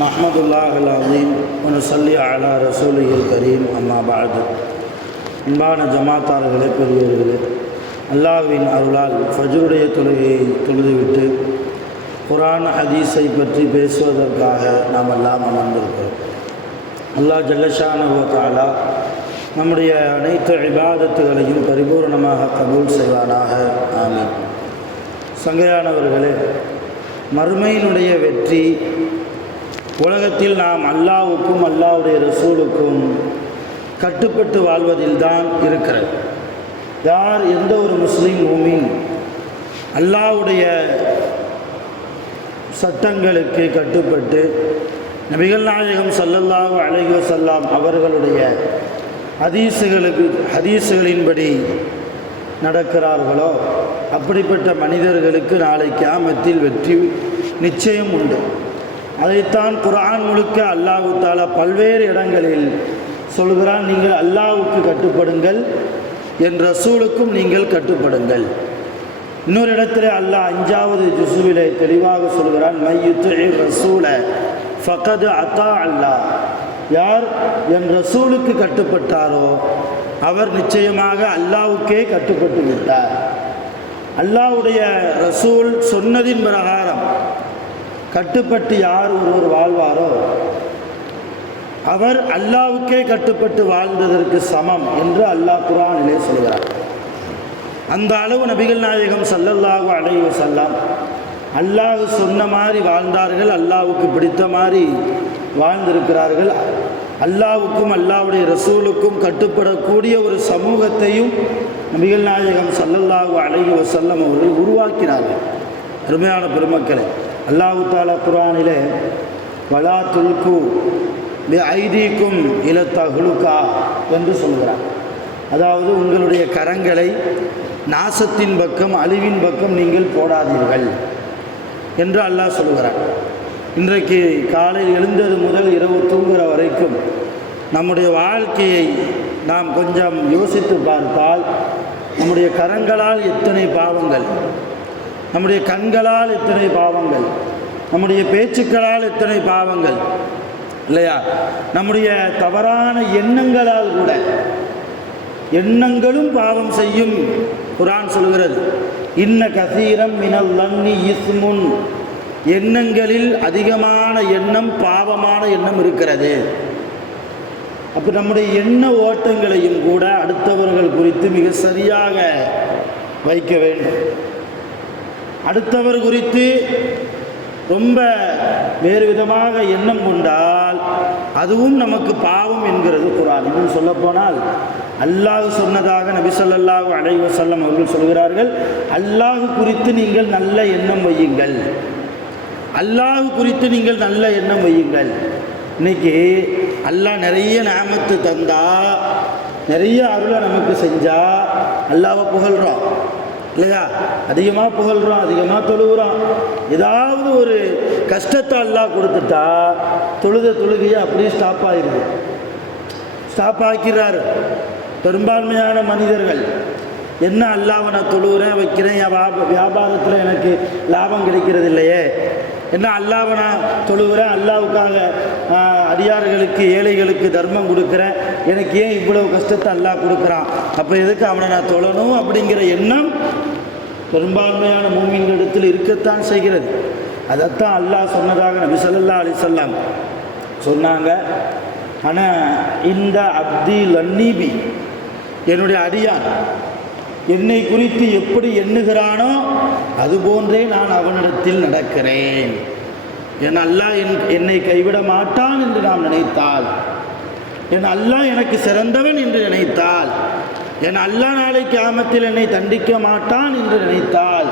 நஹ்மதுல்லாஹில் அஸீம் வ நுஸல்லி அலா ரசூலிஹில் கரீம். அம்மா பஅது. அன்பான ஜமாத்தார்களே, பெரியவர்களே, அல்லாஹ்வின் அருளால் ஃபஜ்ருடைய தொழுகையை தொழுதுவிட்டு குர்ஆன் ஹதீஸை பற்றி பேசுவதற்காக நாம் எல்லாம் அமர்ந்திருக்கிறோம். அல்லாஹ் ஜல்லஷானஹு வ தஆலா நம்முடைய அனைத்து இபாதத்துகளையும் பரிபூர்ணமாக கபூல் செய்வானாக. ஆமீன். சங்கையானவர்களே, மறுமையினுடைய வெற்றி உலகத்தில் நாம் அல்லாஹ்வுக்கும் அல்லாஹ்வுடைய ரசூலுக்கும் கட்டுப்பட்டு வாழ்வதில்தான் இருக்கிறது. யார் எந்த ஒரு முஸ்லீம் மூமின் அல்லாஹ்வுடைய சட்டங்களுக்கு கட்டுப்பட்டு நபிகள் நாயகம் ஸல்லல்லாஹு அலைஹி வஸல்லம் அவர்களுடைய ஹதீஸுகளின்படி நடக்கிறார்களோ அப்படிப்பட்ட மனிதர்களுக்கு நாளை கியாமத்தில் வெற்றி நிச்சயம் உண்டு. அதைத்தான் குர்ஆன் முழுக்க அல்லாஹ் தஆலா பல்வேறு இடங்களில் சொல்கிறான். நீங்கள் அல்லாஹ்வுக்கு கட்டுப்படுங்கள், என் ரசூலுக்கும் நீங்கள் கட்டுப்படுங்கள். இன்னொரு இடத்துல அல்லாஹ் 5வது ஜுஸுவிலே தெளிவாக சொல்கிறான், மையுத்இ ரசூல ஃபகத் அத்தா அல்லாஹ். யார் என் ரசூலுக்கு கட்டுப்பட்டாரோ அவர் நிச்சயமாக அல்லாஹ்வுக்கே கட்டுப்பட்டு விட்டார். அல்லாஹ்வுடைய ரசூல் சொன்னதின் பிரகாரம் கட்டுப்பட்டு யார் ஒருவர் வாழ்வாரோ அவர் அல்லாஹ்வுக்கே கட்டுப்பட்டு வாழ்ந்ததற்கு சமம் என்று அல்லாஹ் குர்ஆனிலே சொல்கிறார். அந்த அளவு நபிகள் நாயகம் ஸல்லல்லாஹு அலைஹி வஸல்லம் அல்லாஹ் சொன்ன மாதிரி வாழ்ந்தார்கள், அல்லாஹ்வுக்கு பிடித்த மாதிரி வாழ்ந்திருக்கிறார்கள். அல்லாஹ்வுக்கும் அல்லாஹ்வுடைய ரசூலுக்கும் கட்டுப்படக்கூடிய ஒரு சமூகத்தையும் நபிகள் நாயகம் ஸல்லல்லாஹு அலைஹி வஸல்லம் அவர்கள் உருவாக்கினார்கள். அருமையான பெருமக்களே, அல்லாஹ் தஆலா குர்ஆனிலே வலா துல்கு பி ஐதீக்கும் இல தஹ்லுகா என்று சொல்கிறார். அதாவது உங்களுடைய கரங்களை நாசத்தின் பக்கம், அழிவின் பக்கம் நீங்கள் போடாதீர்கள் என்று அல்லாஹ் சொல்கிறார். இன்றைக்கு காலையில் எழுந்தது முதல் இரவு தூங்குகிற வரைக்கும் நம்முடைய வாழ்க்கையை நாம் கொஞ்சம் யோசித்து பார்த்தால் நம்முடைய கரங்களால் எத்தனை பாவங்கள், நம்முடைய கண்களால் எத்தனை பாவங்கள், நம்முடைய பேச்சுக்களால் எத்தனை பாவங்கள் இல்லையா? நம்முடைய தவறான எண்ணங்களால் கூட, எண்ணங்களும் பாவம் செய்யும். குர்ஆன் சொல்கிறது, இன்ன கஸீரம் மினல் லன்னி இஸ்முன். எண்ணங்களில் அதிகமான எண்ணம் பாவமான எண்ணம் இருக்கிறது. அப்போ நம்முடைய எண்ண ஓட்டங்களையும் கூட அடுத்தவர்கள் குறித்து மிக சரியாக வைக்க வேண்டும். அடுத்தவர் குறித்து ரொம்ப வேறு விதமாக எண்ணம் கொண்டால் அதுவும் நமக்கு பாவம் என்கிறது குர்ஆன். இன்னும் சொல்லப்போனால் அல்லாஹ் சொன்னதாக நபி ஸல்லல்லாஹு அலைஹி வஸல்லம் அவர்கள் சொல்கிறார்கள், அல்லாஹ் குறித்து நீங்கள் நல்ல எண்ணம் வையுங்கள், அல்லாஹ் குறித்து நீங்கள் நல்ல எண்ணம் வையுங்கள். இன்னைக்கு அல்லாஹ் நிறைய நிஅமத்து தந்தா, நிறைய அருளை நமக்கு செஞ்சா அல்லாஹ்வை புகழ்கிறோம் இல்லையா? அதிகமாக புகழ்கிறோம், அதிகமாக தொழுகிறோம். ஏதாவது ஒரு கஷ்டத்தை அல்லாஹ் கொடுத்துட்டா தொழுகையை அப்படியே ஸ்டாப் ஆகிடுது, ஸ்டாப் ஆக்கிறாரு. பெரும்பான்மையான மனிதர்கள் என்ன, அல்லாஹ்வை நான் தொழுகிறேன் வைக்கிறேன், என் வியாபாரத்தில் எனக்கு லாபம் கிடைக்கிறது இல்லையே, என்ன அல்லாஹ்வை நான் தொழுகிறேன், அல்லாஹ்வுக்காக அடியார்களுக்கு ஏழைகளுக்கு தர்மம் கொடுக்குறேன், எனக்கு ஏன் இவ்வளவு கஷ்டத்தை அல்லாஹ் கொடுக்குறான், அப்போ எதுக்கு அவனை நான் தொழணும் அப்படிங்கிற எண்ணம் பெரும்பான்மையான மூமின்களிடத்தில் இருக்கத்தான் செய்கிறது. அதைத்தான் அல்லாஹ் சொன்னதாக நபி ஸல்லல்லாஹு அலைஹி வஸல்லம் சொன்னாங்க. ஆனால் இந்த அப்தி லன்னீபி, என்னுடைய அடியான் என்னை குறித்து எப்படி எண்ணுகிறானோ அதுபோன்றே நான் அவனிடத்தில் நடக்கிறேன். என் அல்லாஹ் என்னை கைவிட மாட்டான் என்று நாம் நினைத்தால், என் அல்லாஹ் எனக்கு சிறந்தவன் என்று நினைத்தால், என் அல்லாஹ் நாளை கியாமத்தில் என்னை தண்டிக்க மாட்டான் என்று நினைத்தால்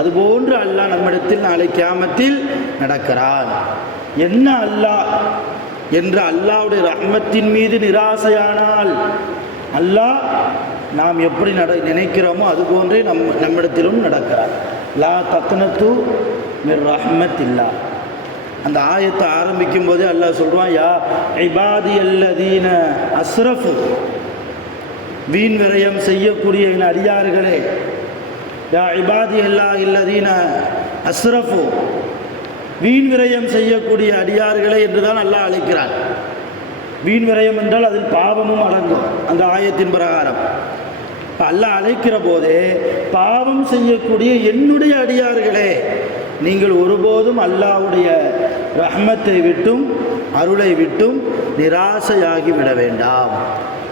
அதுபோன்று அல்லாஹ் நம்மிடத்தில் நாளை கியாமத்தில் நடக்கிறான். என்ன அல்லாஹ் என்று அல்லாஹ்வுடைய ரஹ்மத்தின் மீது நிராசையானால் அல்லாஹ் நாம் எப்படி நினைக்கிறோமோ அதுபோன்றே நம்மிடத்திலும் நடக்கிறார். லா தக்னத்து மிர் ரஹ்மத்தில்லா. அந்த ஆயத்தை ஆரம்பிக்கும் போதே அல்லாஹ் சொல்றான், யா இபாதி அல்லதீன அஸ்ரஃபு, வீண் விரயம் செய்யக்கூடிய என் அடியார்களே, யா இபாதி அல்லதீன அஸ்ரஃபு, வீண் விரயம் செய்யக்கூடிய அடியார்களே என்றுதான் அல்லாஹ் அழைக்கிறான். வீண் விரயம் என்றால் அதில் பாவமும் அடங்கும் அந்த ஆயத்தின் பிரகாரம். அல்லாஹ் அழைக்கிற போதே பாவம் செய்யக்கூடிய என்னுடைய அடியார்களே, நீங்கள் ஒருபோதும் அல்லாஹ்வுடைய ரஹ்மத்தை விட்டும் அருளை விட்டும் நிராசையாகி விட வேண்டாம்.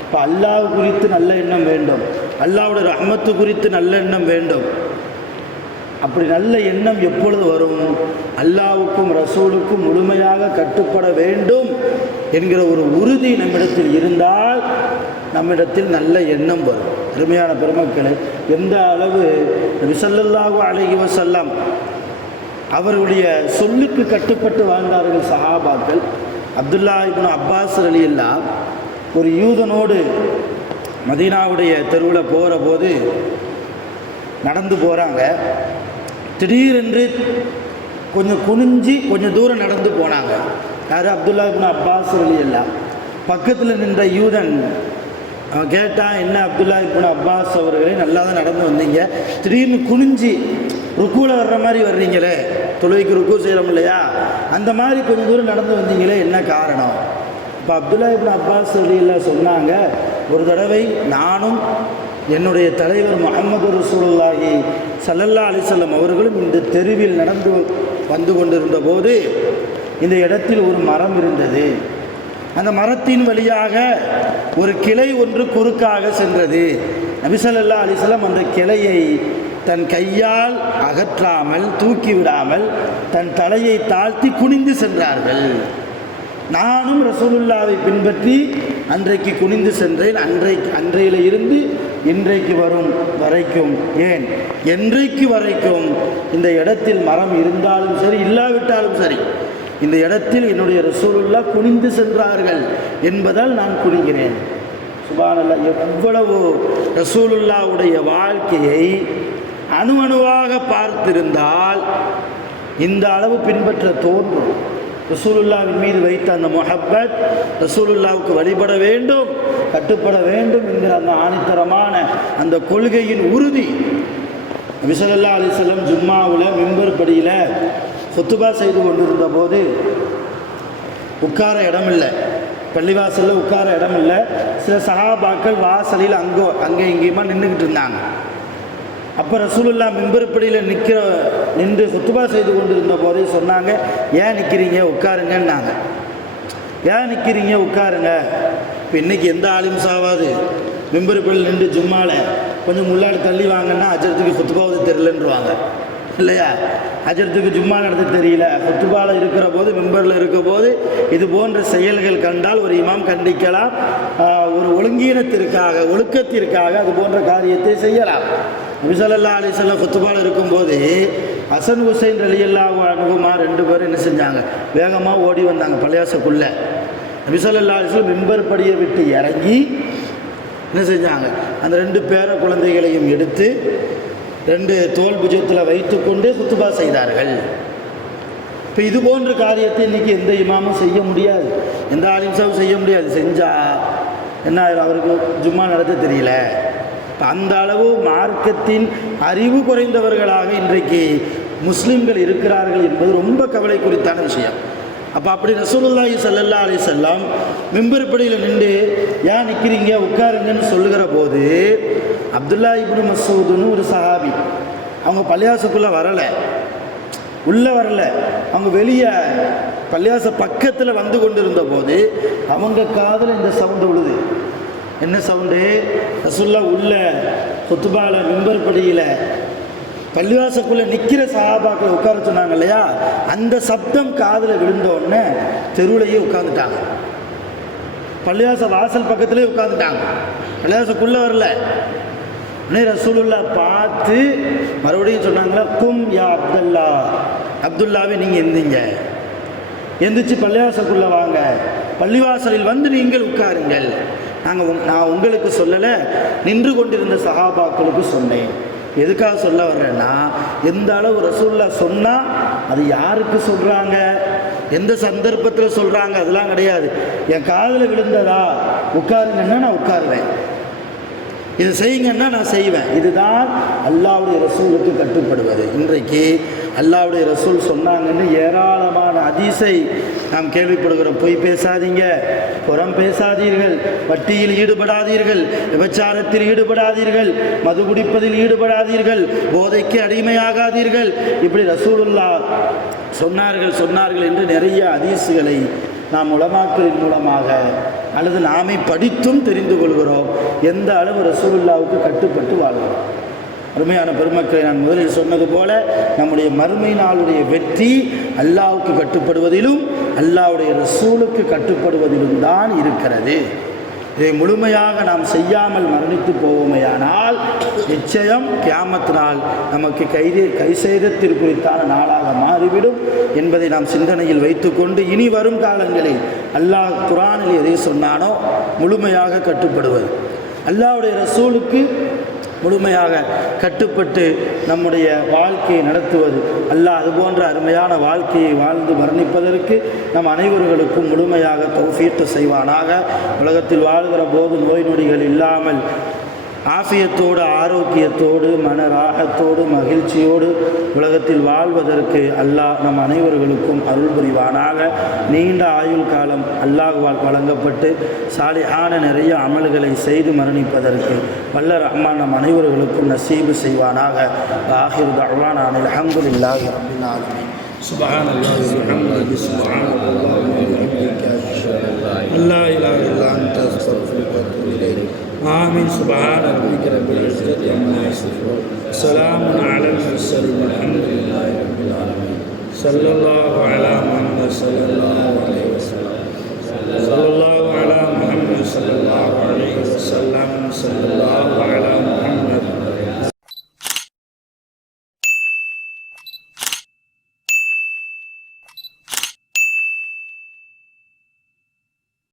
இப்போ அல்லாஹ் குறித்து நல்ல எண்ணம் வேண்டும், அல்லாஹ்வுடைய ரஹ்மத்து குறித்து நல்ல எண்ணம் வேண்டும். அப்படி நல்ல எண்ணம் எப்பொழுது வரும்? அல்லாஹ்வுக்கும் ரசூலுக்கும் முழுமையாக கட்டுப்பட வேண்டும் என்கிற ஒரு உறுதி நம்மிடத்தில் இருந்தால் நம்மிடத்தில் நல்ல எண்ணம் வரும். அருமையான பெருமக்களே, எந்த அளவு நபி ஸல்லல்லாஹு அலைஹி வஸல்லம் அவர்களுடைய சொல்லுக்கு கட்டுப்பட்டு வாழ்ந்தார்கள் சஹாபாக்கள். அப்துல்லா இப்னு அப்பாஸ் ரலியல்லாஹு ஒரு யூதனோடு மதீனாவுடைய தெருவில் போகிற போது நடந்து போகிறாங்க. திடீரென்று கொஞ்சம் குனிஞ்சி கொஞ்சம் தூரம் நடந்து போனாங்க. யார்? அப்துல்லா இப்னு அப்பாஸ் ரலியல்லாஹு. பக்கத்தில் நின்ற யூதன் அவன் கேட்டான், என்ன அப்துல்லா இப்னு அப்பாஸ் அவர்களே, நல்லா தான் நடந்து வந்தீங்க, திடீர்னு குனிஞ்சி ருக்கூவில் வர்ற மாதிரி வர்றீங்களே, தொழுகைக்கு ருக்கு செய்கிறோம் இல்லையா, அந்த மாதிரி கொஞ்சம் தூரம் நடந்து வந்தீங்களே, என்ன காரணம்? இப்போ அப்துல்லா இப்னு அப்பாஸ் ரலியல்லாஹு சொன்னாங்க, ஒரு தடவை நானும் என்னுடைய தலைவர் முஹம்மது ரசூலுல்லாஹி ஸல்லல்லாஹு அலைஹி வஸல்லம் அவர்களும் இந்த தெருவில் நடந்து வந்து கொண்டிருந்த போது இந்த இடத்தில் ஒரு மரம் இருந்தது. அந்த மரத்தின் வழியாக ஒரு கிளை ஒன்று குறுக்காக சென்றது. நபி ஸல்லல்லாஹு அலைஹி வஸல்லம் அந்த கிளையை தன் கையால் அகற்றாமல் தூக்கி விடாமல் தன் தலையை தாழ்த்தி குனிந்து சென்றார்கள். நானும் ரசூலுல்லாவை பின்பற்றி அன்றைக்கு குனிந்து சென்றேன். அன்றையில இருந்து இன்றைக்கு வரும் வரைக்கும், ஏன் என்றைக்கு வரைக்கும் இந்த இடத்தில் மரம் இருந்தாலும் சரி இல்லாவிட்டாலும் சரி, இந்த இடத்தில் என்னுடைய ரசூலுல்லா குனிந்து சென்றார்கள் என்பதால் நான் குனிகிறேன். சுப்ஹானல்லாஹ், எவ்வளவு ரசூலுல்லாவுடைய வாழ்க்கையை அணுவாக பார்த்திருந்தால் இந்த அளவு பின்பற்ற தோன்றும். ரசூலுல்லாவின் மீது வைத்த அந்த முஹப்பத், ரசூலுல்லாவுக்கு வழிபட வேண்டும், கட்டுப்பட வேண்டும் என்கிற அந்த ஆணித்தரமான அந்த கொள்கையின் உறுதி. நபி ஸல்லல்லாஹு அலைஹி வஸல்லம் ஜும்மாவில் மிம்பர் படியில் குத்துபா செய்து கொண்டிருந்த போது உட்கார இடம் இல்லை, பள்ளிவாசலில் உட்கார இடம் இல்லை. சில சஹாபாக்கள் வாசலில் அங்கே இங்கேயுமா நின்றுக்கிட்டு இருந்தாங்க. அப்போ ரசூலுல்லா மிம்பர்படியில் நின்று குத்துபா செய்து கொண்டிருந்த போதே சொன்னாங்க, ஏன் நிற்கிறீங்க, உட்காருங்கன்னாங்க. ஏன் நிற்கிறீங்க, உட்காருங்க. இப்போ இன்றைக்கி எந்த ஆலிம் சாவாது மிம்பர்படியில் நின்று ஜும்மாவில் கொஞ்சம் முன்னாடி தள்ளி வாங்கன்னா அஜரத்துக்கு குத்துபாவது தெரிலன்றுவாங்க இல்லையா? அஜரத்துக்கு ஜும்மா நடத்த தெரியல, குத்துபாவில் இருக்கிற போது மிம்பரில் இருக்கிற போது இது போன்ற செயல்கள் கண்டால் ஒரு இமாம் கண்டிக்கலாம், ஒரு ஒழுங்கீனத்திற்காக ஒழுக்கத்திற்காக அது போன்ற காரியத்தை செய்யலாம். நபி ஸல்லல்லாஹு அலைஹி வஸல்லம் குத்துபாவில் இருக்கும்போது ஹசன் ஹுசைன் ரலியல்லாஹு அன்ஹுமா ரெண்டு பேரும் என்ன செஞ்சாங்க, வேகமாக ஓடி வந்தாங்க பள்ளியாசக்குள்ளே. நபி ஸல்லல்லாஹு அலைஹி வஸல்லம் மிம்பர் படியை விட்டு இறங்கி என்ன செஞ்சாங்க, அந்த ரெண்டு பேர குழந்தைகளையும் எடுத்து ரெண்டு தோல் புஜத்தில் வைத்து கொண்டு குத்துபா செய்தார்கள். இப்போ இது போன்ற காரியத்தை இன்றைக்கி எந்த இமாமும் செய்ய முடியாது, எந்த ஆலிம்சாவும் செய்ய முடியாது. செஞ்சால் என்ன ஆயிரும், அவருக்கு ஜும்மா நடத்த தெரியல. இப்போ அந்த அளவு மார்க்கத்தின் அறிவு குறைந்தவர்களாக இன்றைக்கு முஸ்லீம்கள் இருக்கிறார்கள் என்பது ரொம்ப கவலை குறித்தான விஷயம். அப்போ அப்படி ரசூலுல்லாஹி ஸல்லல்லாஹு அலைஹி வஸல்லம் மிம்பர்படியில் நின்று ஏன் நிற்கிறீங்க, உட்காருங்கன்னு சொல்லுகிற போது அப்துல்லா இப்னு மஸ்ஊதுன்னு ஒரு சஹாபி, அவங்க பள்ளியாசக்குள்ளே வரலை, உள்ளே வரலை, அவங்க வெளியே பள்ளியாச பக்கத்தில் வந்து கொண்டிருந்த போது அவங்க காதில் இந்த சவுண்டு விழுது. என்ன சவுண்டு? ரசூலுல்லாஹ் உள்ள குத்துபாவில் மிம்பர்படியில் பள்ளிவாசக்குள்ளே நிற்கிற சஹாபாக்களை உட்கார சொன்னாங்க இல்லையா, அந்த சப்தம் காதில் விழுந்த உடனே தெருவுலையே உட்காந்துட்டாங்க. பள்ளிவாச வாசல் பக்கத்துலேயே உட்காந்துட்டாங்க, பள்ளிவாசக்குள்ளே வரல. உடனே ரசூலுல்லாஹ் பார்த்து மறுபடியும் சொன்னாங்களா, கும் யா அப்துல்லா, அப்துல்லாவே நீங்கள் எந்திங்க. எந்திரிச்சு பள்ளிவாசலுக்குள்ளே வாங்க, பள்ளிவாசலில் வந்து நீங்கள் உட்காருங்கள். நான் உங்களுக்கு சொல்லலை, நின்று கொண்டிருந்த சஹாபாக்களுக்கு சொன்னேன். எதுக்காக சொல்ல வர்றேன்னா, எந்த அளவு ரசூலுல்லாஹ் சொன்னால் அது யாருக்கு சொல்கிறாங்க, எந்த சந்தர்ப்பத்தில் சொல்கிறாங்க அதெல்லாம் கிடையாது. என் காதில் விழுந்ததா, உட்காருங்கன்னா நான் உட்காருவேன், இது செய்யுங்கன்னா நான் செய்வேன். இதுதான் அல்லாஹ்வுடைய ரசூலுக்கு கட்டுப்படுவது. இன்றைக்கு அல்லாஹ்வுடைய ரசூல் சொன்னாங்கன்னு ஏராளமான ஹதீஸை நாம் கேள்விப்படுகிறோம். பொய் பேசாதீங்க, புறம் பேசாதீர்கள், வட்டியில் ஈடுபடாதீர்கள், விபச்சாரத்தில் ஈடுபடாதீர்கள், மது குடிப்பதில் ஈடுபடாதீர்கள், போதைக்கு அடிமையாகாதீர்கள், இப்படி ரசூலுல்லாஹ் சொன்னார்கள் என்று நிறைய ஹதீஸுகளை நாம் உலமாக்களின் மூலமாக அல்லது நாமே படித்தும் தெரிந்து கொள்கிறோம். எந்த அளவு ரசூலுல்லாவுக்கு கட்டுப்பட்டு வாழ்கிறோம். அருமையான பெருமக்களை, நான் முதலில் சொன்னது போல நம்முடைய மறுமை நாளுடைய வெற்றி அல்லாஹ்வுக்கு கட்டுப்படுவதிலும் அல்லாஹ்வுடைய ரசூலுக்கு கட்டுப்படுவதிலும் தான் இருக்கிறது. இதை முழுமையாக நாம் செய்யாமல் மரணித்து போவோமேயானால் நிச்சயம் கியாமத் நாள் நமக்கு கைசேதத்திற்குறித்தான நாளாக மாறிவிடும் என்பதை நாம் சிந்தனையில் வைத்துக்கொண்டு, இனி வரும் காலங்களில் அல்லாஹ் குர்ஆனில் எதை சொன்னானோ முழுமையாக கட்டுப்படுவது, அல்லாஹ்வுடைய ரசூலுக்கு முழுமையாக கட்டுப்பட்டு நம்முடைய வாழ்க்கையை நடத்துவது, அல்லாஹ் அதுபோன்ற அருமையான வாழ்க்கையை வாழ்ந்து மரணிப்பதற்கு நம் அனைவர்களுக்கும் முழுமையாக தௌஃபீக் செய்வானாக. உலகத்தில் வாழ்கிற போது நோய் நொடிகள் இல்லாமல் ஆஃபியத்தோடு, ஆரோக்கியத்தோடு, மன ராகத்தோடு, மகிழ்ச்சியோடு உலகத்தில் வாழ்வதற்கு அல்லாஹ் நம் அனைவர்களுக்கும் அருள் புரிவானாக. நீண்ட ஆயுள் காலம் அல்லாஹ்வால் வழங்கப்பட்டு சாலிஹான நிறைய அமல்களை செய்து மரணிப்பதற்கு வல்ல ரஹ்மான் நம் அனைவர்களுக்கும் நசீபு செய்வானாக. ஆஹிரு தஅவானா அல்ஹம்துலில்லாஹி ரப்பில் ஆலமீன். சுப்ஹானல்லாஹி வ பிஹம்திஹி, சுப்ஹானல்லாஹி வ பிஹம்திஹி, அஷ்ஹது அன் லா இலாஹா இல்லா அன்த, அஸ்தக்ஃபிருக வ அத்தூபு இலைக். آمين. سبحان ربك رب العزة عما يصفون، سلام على المرسلين، والحمد لله رب العالمين. صلى الله على محمد صلى الله عليه وسلم، صلى الله على محمد صلى الله عليه وسلم، صلى الله على محمد